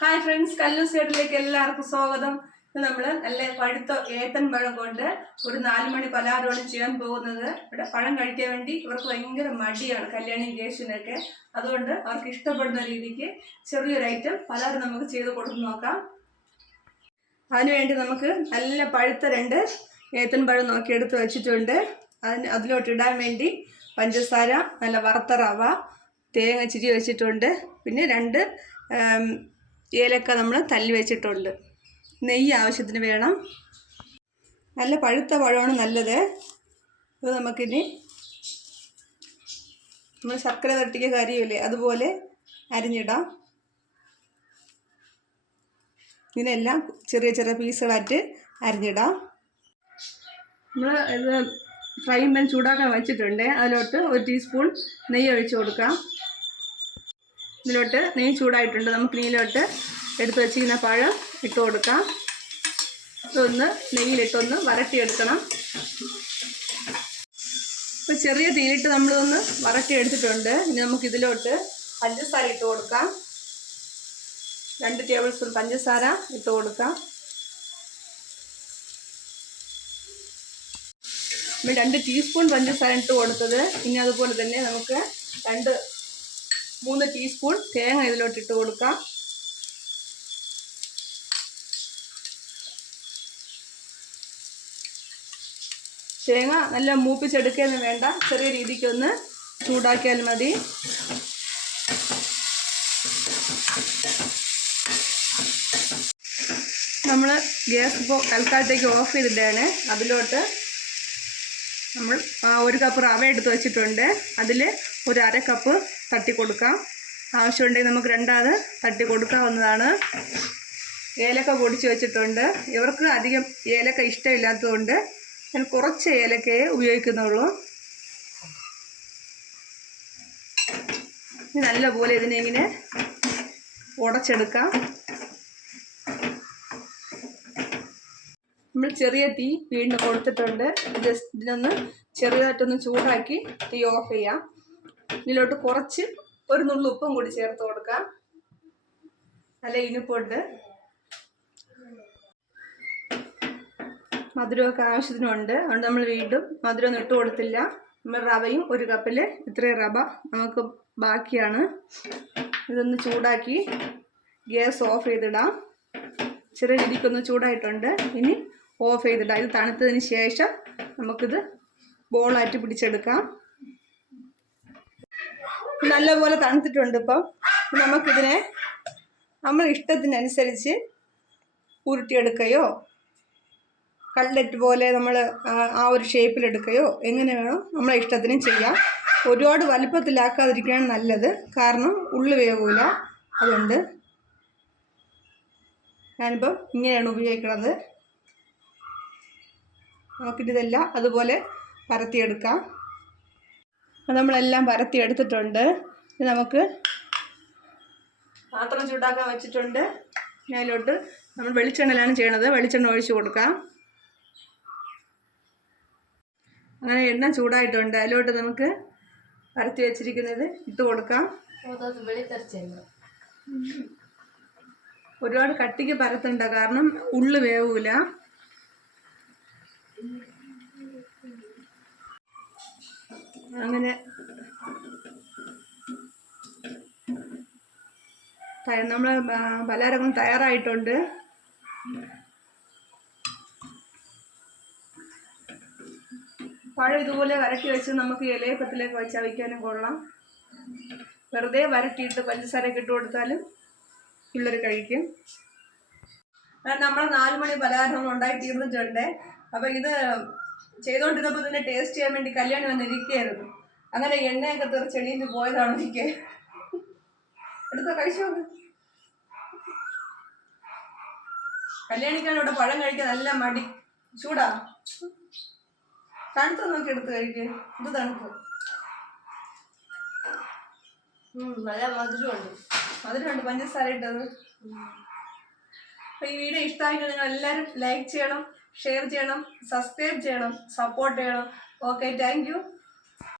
Hi friends, കല്ലൂസ് സൈഡിലേക്ക് എല്ലാവർക്കും സ്വാഗതം. നമ്മൾ നല്ല പഴുത്ത ഏത്തൻ പഴം കൊണ്ട് ഒരു 4 മണി പലഹാരമാണ് ചെയ്യാൻ പോകുന്നത്. ഇവിടെ പഴം കഴിക്കാൻ വേണ്ടി ഇവർക്ക് ഭയങ്കര മടിയാണ്, കല്യാണി ഗേഷനൊക്കെ. അതുകൊണ്ട് അവർക്ക് ഇഷ്ടപ്പെടുന്ന രീതിക്ക് ചെറിയൊരു ഐറ്റം പലഹാരം നമുക്ക് ചെയ്ത് കൊടുത്ത് നോക്കാം. അതിനുവേണ്ടി നമുക്ക് നല്ല പഴുത്ത 2 ഏത്തൻ പഴം നോക്കി എടുത്ത് വെച്ചിട്ടുണ്ട്. അതിലോട്ട് ഇടാൻ വേണ്ടി പഞ്ചസാര, നല്ല വറുത്ത റവ, തേങ്ങ ചിരി വെച്ചിട്ടുണ്ട്. പിന്നെ 2 ഏലക്ക നമ്മൾ തല്ലി വെച്ചിട്ടുണ്ട്. നെയ്യ് ആവശ്യത്തിന് വേണം. നല്ല പഴുത്ത പഴമാണ് നല്ലത്. ഇത് നമുക്കിനി നമ്മൾ ശർക്കര വരട്ടിക്ക കരിയില്ലേ, അതുപോലെ അരിഞ്ഞിടാം. ഇതിനെല്ലാം ചെറിയ ചെറിയ പീസുകളായിട്ട് അരിഞ്ഞിടാം. നമ്മൾ ഇത് ഫ്രൈ പാൻ ചൂടാക്കാൻ വെച്ചിട്ടുണ്ട്. അതിലോട്ട് 1 ടീസ്പൂൺ നെയ്യ് ഒഴിച്ച് കൊടുക്കാം. ഇതിലോട്ട് നെയ്യ് ചൂടായിട്ടുണ്ട്. നമുക്ക് നെയ്യിലോട്ട് എടുത്ത് വെച്ചിരിക്കുന്ന പഴം ഇട്ട് കൊടുക്കാം. ഇതൊന്ന് നെയ്യിലിട്ടൊന്ന് വരട്ടിയെടുക്കണം. ഇപ്പോൾ ചെറിയ തീയിലിട്ട് നമ്മളൊന്ന് വരട്ടിയെടുത്തിട്ടുണ്ട്. ഇനി നമുക്കിതിലോട്ട് പഞ്ചസാര ഇട്ട് കൊടുക്കാം. 2 ടേബിൾ സ്പൂൺ പഞ്ചസാര ഇട്ട് കൊടുക്കാം. നമ്മൾ 2 ടീസ്പൂൺ പഞ്ചസാര ഇട്ട് കൊടുത്തത്. ഇനി അതുപോലെ തന്നെ നമുക്ക് 3 ടീസ്പൂൺ തേങ്ങ ഇതിലോട്ട് ഇട്ട് കൊടുക്കാം. തേങ്ങ നല്ല മൂപ്പിച്ചെടുക്കുകയൊന്നും വേണ്ട, ചെറിയ രീതിക്കൊന്ന് ചൂടാക്കിയാൽ മതി. നമ്മൾ ഗ്യാസ് ഇപ്പോൾ തൽക്കാലത്തേക്ക് ഓഫ് ചെയ്തിട്ടാണ്. അതിലോട്ട് നമ്മൾ 1 കപ്പ് റവ എടുത്ത് വെച്ചിട്ടുണ്ട്. അതിൽ 1/2 കപ്പ് തട്ടി കൊടുക്കാം. ആവശ്യമുണ്ടെങ്കിൽ നമുക്ക് 2 തട്ടി കൊടുക്കാവുന്നതാണ്. ഏലക്ക പൊടിച്ച് വെച്ചിട്ടുണ്ട്. ഇവർക്ക് അധികം ഏലക്ക ഇഷ്ടമില്ലാത്തതുകൊണ്ട് ഞാൻ കുറച്ച് ഏലക്കയെ ഉപയോഗിക്കുന്നുള്ളൂ. നല്ലപോലെ ഇതിനെ ഇങ്ങനെ ഉടച്ചെടുക്കാം. നമ്മൾ ചെറിയ തീ വീണ്ടും കൊടുത്തിട്ടുണ്ട്. ജസ്റ്റ് ഇതിനൊന്ന് ചെറുതായിട്ടൊന്ന് ചൂടാക്കി തീ ഓഫ് ചെയ്യാം. ഇതിലോട്ട് കുറച്ച് 1 നുള്ളു ഉപ്പും കൂടി ചേർത്ത് കൊടുക്കാം. നല്ല ഇനിപ്പുണ്ട്. മധുരമൊക്കെ ആവശ്യത്തിനുണ്ട്. അതുകൊണ്ട് നമ്മൾ വീണ്ടും മധുരമൊന്നും ഇട്ട് കൊടുത്തില്ല. നമ്മൾ റവയും 1 കപ്പിൽ ഇത്രയും റവ നമുക്ക് ബാക്കിയാണ്. ഇതൊന്ന് ചൂടാക്കി ഗ്യാസ് ഓഫ് ചെയ്തിടാം. ചെറിയ രീതിക്കൊന്ന് ചൂടായിട്ടുണ്ട്. ഇനി ഓഫ് ചെയ്തിടാം. ഇത് തണുത്തതിന് ശേഷം നമുക്കിത് ബോളായിട്ട് പിടിച്ചെടുക്കാം. നല്ലപോലെ തണുത്തിട്ടുണ്ട്. ഇപ്പം നമുക്കിതിനെ നമ്മൾ ഇഷ്ടത്തിനനുസരിച്ച് ഉരുട്ടിയെടുക്കുകയോ കട്ലറ്റ് പോലെ നമ്മൾ ആ ഒരു ഷേപ്പിലെടുക്കുകയോ എങ്ങനെ വേണോ നമ്മളെ ഇഷ്ടത്തിന് ചെയ്യാം. ഒരുപാട് വലുപ്പത്തിലാക്കാതിരിക്കുകയാണ് നല്ലത്, കാരണം ഉള്ളു വേവില്ല. അതുകൊണ്ട് ഞാനിപ്പം ഇങ്ങനെയാണ് ഉപയോഗിക്കുന്നത്. നമുക്കിതെല്ലാം അതുപോലെ പരത്തിയെടുക്കാം. നമ്മളെല്ലാം പരത്തിയെടുത്തിട്ടുണ്ട്. നമുക്ക് പാത്രം ചൂടാക്കാൻ വെച്ചിട്ടുണ്ട്. അതിലോട്ട് നമ്മൾ വെളിച്ചെണ്ണയിലാണ് ചെയ്യണത്. വെളിച്ചെണ്ണ ഒഴിച്ച് കൊടുക്കാം. അങ്ങനെ എണ്ണ ചൂടായിട്ടുണ്ട്. അതിലോട്ട് നമുക്ക് പരത്തി വെച്ചിരിക്കുന്നത് ഇട്ട് കൊടുക്കാം. ഒരുപാട് കട്ടിക്ക് പരത്തണ്ട, കാരണം ഉള്ളു വേവൂല. അങ്ങനെ നമ്മൾ പലഹാരങ്ങളും തയ്യാറായിട്ടുണ്ട്. പഴം ഇതുപോലെ വരട്ടി വെച്ച് നമുക്ക് ഇലയപ്പത്തിലേക്ക് വെച്ച് അവിക്കാനും കൊള്ളാം. വെറുതെ വരട്ടിയിട്ട് പഞ്ചസാരയൊക്കെ ഇട്ട് കൊടുത്താലും പിള്ളേർ കഴിക്കും. നമ്മൾ 4 മണി പലഹാരങ്ങൾ ഉണ്ടായി തീർന്നിട്ടുണ്ട്. അപ്പോൾ ഇത് ചെയ്തുകൊണ്ടിരുന്നപ്പോൾ ഇതിനെ ടേസ്റ്റ് ചെയ്യാൻ വേണ്ടി കല്യാണി വന്നിരിക്കുകയായിരുന്നു. അങ്ങനെ എണ്ണയൊക്കെ തെറിച്ച് എണീറ്റ് പോയതാണ്. എനിക്ക് എടുത്തോ, കഴിച്ചു നോക്ക്. കല്യാണിക്കാണ് ഇവിടെ പഴം കഴിക്കാൻ നല്ല മടി. ചൂടാ, തണുത്ത് നോക്കി എടുത്ത് കഴിക്കുക. ഇത് തണുപ്പ്. നല്ല മധുരമുണ്ട് പഞ്ചസാര ഇട്ടത്. അപ്പോൾ ഈ വീഡിയോ ഇഷ്ടമായിട്ട് നിങ്ങൾ എല്ലാവരും ലൈക്ക് ചെയ്യണം, ഷെയർ ചെയ്യണം, സബ്സ്ക്രൈബ് ചെയ്യണം, സപ്പോർട്ട് ചെയ്യണം. Okay, thank you.